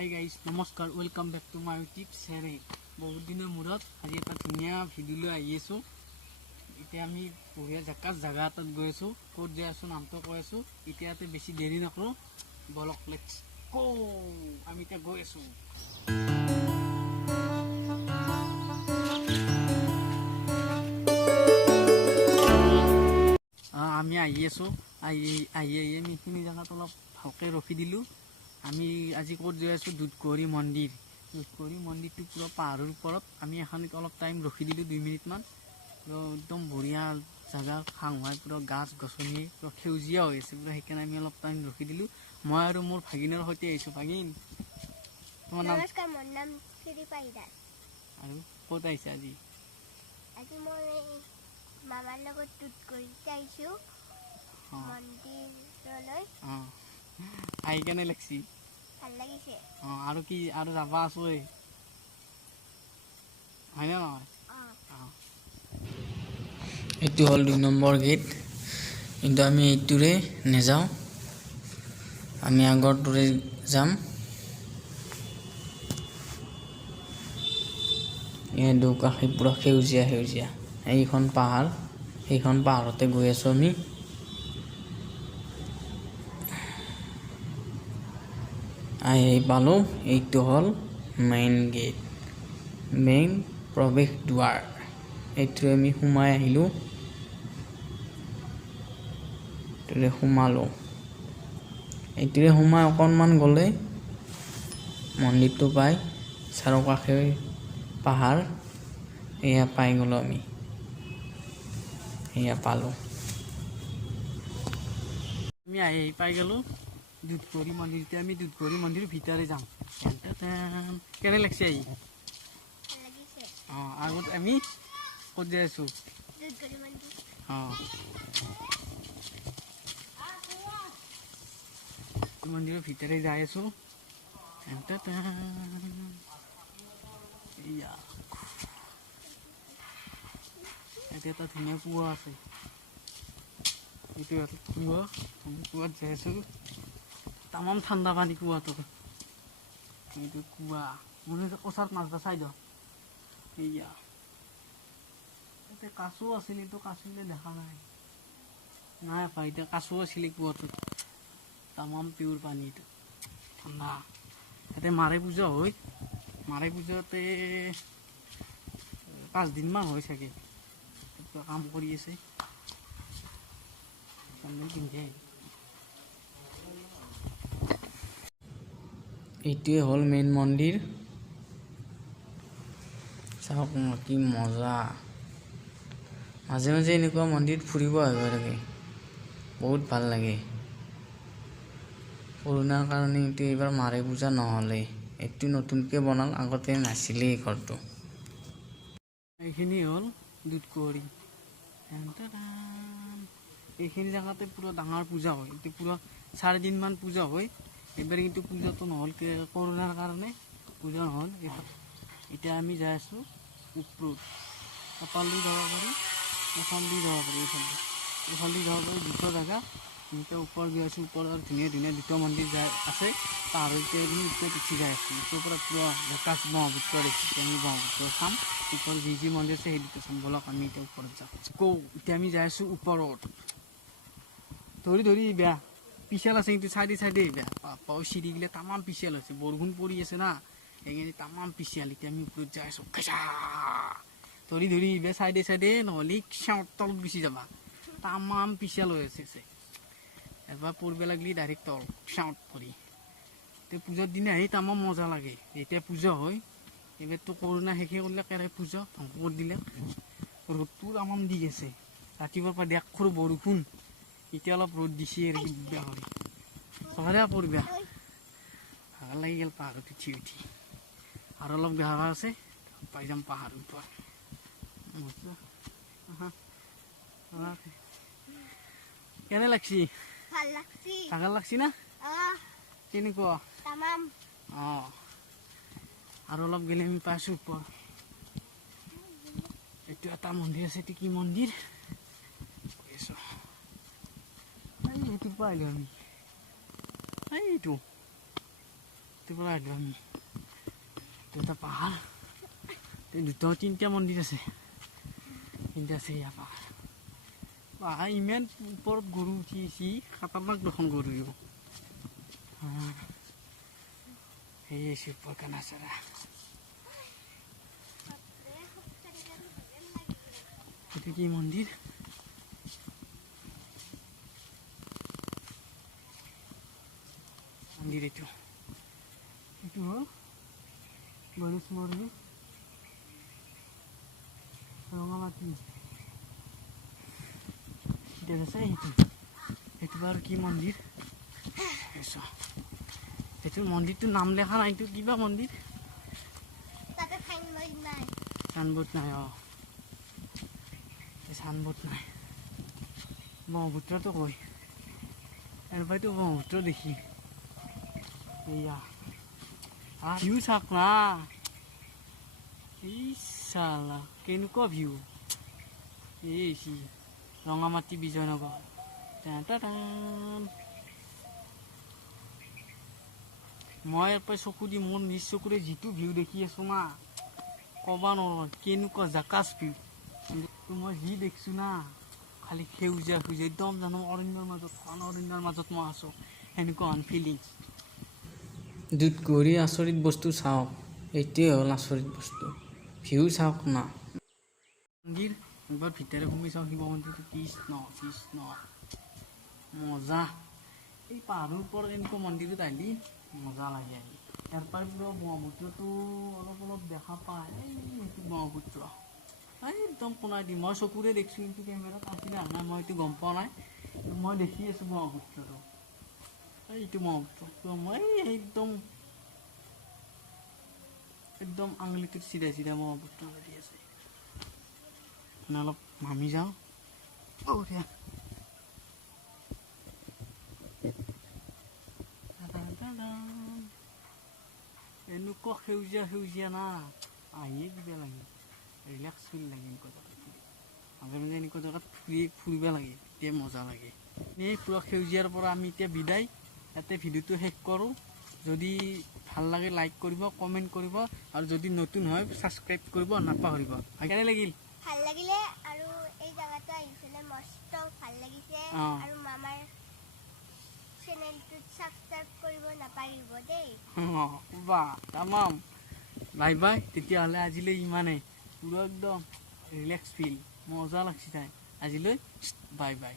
হাই guys নমস্কাৰ welcome back to my YouTube channel. বহুত দিনৰ মূৰত আজি এটা ধুনীয়া ভিডিঅ' লৈ আহি আছোঁ। এতিয়া আমি বঢ়িয়া জাগা এটাত গৈ আছোঁ। ক'ত যাই আছোঁ নামটো কৈ আছোঁ। এতিয়া ইয়াতে বেছি দেৰি নকৰোঁ, বলক লেটছ গো। আমি এতিয়া গৈ আছোঁ। আমি আহি আছোঁ। আহি আমি এইখিনি জেগাত অলপ ভালকৈ ৰখি দিলোঁ। আমি আজি ক'ত যাই আছোঁ? দুধকৰি মন্দিৰ। দুধকৰি মন্দিৰটো পুৰা পাহাৰৰ ওপৰত। আমি এখনিত অলপ টাইম ৰখি দিলোঁ, 2 মিনিটমান। একদম বঢ়িয়া জেগা, খাংহাই পুৰা গাছ গছনি পুৰা সেউজীয়া হৈ আছে পুৰা। সেইকাৰণে আমি অলপ টাইম ৰখি দিলোঁ। মই আৰু মোৰ ভাগিনৰ সৈতে আহিছোঁ। ভাগিন, তোমাৰ নাম? নমস্কাৰ, মোৰ নাম কৃপাহী দাস। আৰু ক'ত আহিছে আজি? আজি মই মামাৰ লগত দুধকৰিত আহিছোঁ মন্দিৰলৈ। আহি কেনে লাগছি? ভাল লাগিছে। আৰু কি আৰু যাবা আছোঁ হয়নে নহয়? এইটো হ'ল 2 নম্বৰ গেট, কিন্তু আমি এইটোৰে নাযাওঁ, আমি আগৰটোৰে যাম। এই দুকাষে পুৰা সেউজীয়া সেউজীয়া। এইখন পাহাৰ, সেইখন পাহাৰতে গৈ আছোঁ আমি। আহি পালোঁ। এইটো হ'ল মেইন গেট, মেইন প্ৰৱেশ দুৱাৰ। এইটোৰে আমি সোমাই আহিলোঁ, এইটোৰে সোমালোঁ। এইটোৰে সোমাই অকণমান গ'লে মন্দিৰটো পায়। চাৰিওকাষে পাহাৰ, এয়া পাই গ'লোঁ আমি, এয়া পালোঁ। আমি আহি পাই গ'লোঁ দুধকৰি মন্দিৰ। এতিয়া আমি দুধকৰি মন্দিৰৰ ভিতৰে যাম। কেনে লাগছে আহি? আগত আমি ক'ত যাই আছোঁ? দুধকৰি মন্দিৰ। মন্দিৰৰ ভিতৰে যাই আছোঁ। এতিয়া এটা ধুনীয়া কুঁৱা আছে। এইটো কুঁৱা, আমি কুঁৱাত যাই আছোঁ। তামাম ঠাণ্ডা পানী কুঁৱাটো। এইটো কুঁৱা মানে ওচৰত মাছ চাই দিয়ক। এইয়া এতিয়া কাছো আছিল, এইটো কাছলে দেখা নাই পাই। এতিয়া কাছো আছিলে কুঁৱাটোত। তামাম পিয়ৰ পানী, এইটো ঠাণ্ডা। ইয়াতে মাৰে পূজা হয়। মাৰে পূজাতে 5 দিনমান হয় চাগে। কাম কৰি আছে, পিন্ধে। এইটোৱে হ'ল মেইন মন্দিৰ। চাওক কি মজা। মাজে মাজে এনেকুৱা মন্দিৰত ফুৰিব আহিব লাগে, বহুত ভাল লাগে। কৰোণাৰ কাৰণে এইটো এইবাৰ মাৰে পূজা নহ'লে। এইটো নতুনকৈ বনাল, আগতে নাছিলেই ঘৰটো। এইখিনি হ'ল দুধকৰি। এইখিনি জেগাতে পুৰা ডাঙৰ পূজা হয়। এইটো পুৰা 4 দিনমান পূজা হয়। এইবাৰ কিন্তু পূজাটো নহ'ল, কৰোণাৰ কাৰণে পূজা নহ'ল। এতিয়া আমি যাই আছোঁ ওপৰত। এফালেদি যাব পাৰি, এফালেদি যাব পাৰি, এফালেদি যাব পাৰি। দুটা জেগা এতিয়া ওপৰত গৈ আছোঁ। ওপৰত ধুনীয়া ধুনীয়া দুটা মন্দিৰ আছে। পাহাৰৰ ওপৰত উঠি যাই আছোঁ। ওপৰৰ পৰা পুৰা আকাশ ব্ৰহ্মপুত্ৰ দেখিছোঁ। আমি ব্ৰহ্মপুত্ৰ চাম। ওপৰত যি মন্দিৰ আছে সেই দুটা চাম। ব'লক আমি এতিয়া ওপৰত যাওঁ। এতিয়া আমি যাই আছোঁ ওপৰত। ধৰি বেয়া পিছাল আছে, কিন্তু চাইডে বেয়া চিৰিগিলা তামাম পিছাল হৈছে। বৰষুণ পৰি আছে না, সেইকাৰণে তামাম পিছাল। এতিয়া আমি ওপৰত যাই আছোঁ। ধৰি বেয়া চাইডে নহ'লে তলত গুচি যাবা। তামাম পিছাল হৈ আছে। এবাৰ পৰিব লাগিলে ডাইৰেক্ট তল পৰি। এতিয়া পূজাৰ দিনা আহি তামাম মজা লাগে। যেতিয়া পূজা হয়, এইবাৰতো কৰোণা শেষে কৰিলে, কেৰাই পূজা ধ্বংস কৰি দিলে। ৰ'দটো তামাম দি আছে। ৰাতিপুৱাৰ পৰা দেখোঁ বৰষুণ, এতিয়া অলপ ৰ'দ দিছে। বেয়া হয় চহৰীয়া পৰিবা। ভাগৰ লাগি গ'ল পাহাৰত উঠি আৰু অলপ বেয়া আছে, পাই যাম পাহাৰৰ ওপৰত। কেনে লাগছি? ভাল লাগছি। ভাগৰ লাগছি না? কেনেকুৱা? তামাম। আৰু অলপ গ'লে আমি পাইছোঁ ওপৰ। এইটো এটা মন্দিৰ আছে। এইটো কি মন্দিৰ? এইটোৰ পৰা আহিলোঁ আমি। এইটো গুৱাহাটীৰ পৰা আহিলোঁ আমি। এইটো এটা পাহাৰ, দুটা তিনিটা মন্দিৰ আছে, তিনিটা আছে ইয়াৰ পাহাৰ। পাহাৰ ইমান ওপৰত গৰু উঠি আহিছে, খাতাৰনাক দেখোন গৰু। সেই আছে ওপৰ কানাচাৰা। এইটো কি মন্দিৰ? মন্দিৰ এইটো হ'ল গণেশ মন্দিৰ, ৰঙামাটি। এতিয়া আছে সেইটো বাৰু কি মন্দিৰ? সেইটো মন্দিৰটোৰ নাম লেখা নাই, এইটো কিবা মন্দিৰ? তাতে চাইনবোৰ্ড নাই। চাইনবোৰ্ড নাই, চাইনবোৰ্ড নাই। ব্ৰহ্মপুত্ৰটো কয়, এনেকুৱাইতো ব্ৰহ্মপুত্ৰ দেখি। এয়া ভিউ চাওক না, চালা কেনেকুৱা ভিউ। এই ৰঙামাটি বিজয়নগৰ। মই ইয়াৰ পৰা চকু দি মোৰ নিজ চকুৰে যিটো ভিউ দেখি আছো না, ক'বা নোৱাৰো কেনেকুৱা জাকাচ ভিউ। কিন্তু মই যি দেখিছো না, খালি সেউজীয়া সেউজীয়া একদম জানো অৰণ্যৰ মাজত, অৰণ্যৰ মাজত মই আছোঁ, সেনেকুৱা ফিলিংছ। দুধ গৰি আচৰিত বস্তু চাওক, এইটোৱে হ'ল আচৰিত বস্তু। ভিউ চাওক না। মন্দিৰ একবাৰ ভিতৰে সোমাই চাওঁ, শিৱ মন্দিৰটো কৃষ্ণ কৃষ্ণ মজা। এই পাহাৰৰ ওপৰত এনেকুৱা মন্দিৰত আহিলে মজা লাগে। ইয়াৰ পৰা পুৰা ব্ৰহ্মপুত্ৰটো অলপ অলপ দেখা পায়। এইটো ব্ৰহ্মপুত্ৰ একদম কোনাই দিম, মই চকুৰে দেখিছোঁ, কিন্তু কেমেৰাত আছিলে নাই, মই এইটো গম পোৱা নাই। মই দেখি আছোঁ ব্ৰহ্মপুত্ৰটো, এইটো ব্ৰহ্মপুত্ৰ। মই একদম একদম আঙুলিটোত চিধা চিধা ব্ৰহ্মপুত্ৰ লাগি আছে। অলপ নামি যাওঁ। এনেকুৱা সেউজীয়া সেউজীয়া না, আহিয়ে কিবা লাগে, ৰিলেক্স ফিল লাগে। এনেকুৱা জেগাত মাজে মাজে এনেকুৱা জেগাত ফুৰিব লাগে, তেতিয়া মজা লাগে। এই পুৰা সেউজীয়াৰ পৰা আমি এতিয়া বিদায়, ইয়াতে ভিডিঅ'টো শেষ কৰোঁ। যদি ভাল লাগে লাইক কৰিব, কমেণ্ট কৰিব, আৰু যদি নতুন হয় ছাবস্ক্ৰাইব কৰিব নাপাহৰিব। কেনে লাগিল? ভাল লাগিলে, আৰু এই জাগাটো আহিছিলে মস্ত ভাল লাগিছে। আৰু মামাৰ চেনেলটোত ছাবস্ক্ৰাইব কৰিব নাপাহৰিব দেই। তামাম। বাই বাই, তেতিয়াহ'লে আজিলৈ ইমানেই। পুৰা একদম ৰিলেক্স ফিল, মজা লাগছি তাই। আজিলৈ বাই বাই।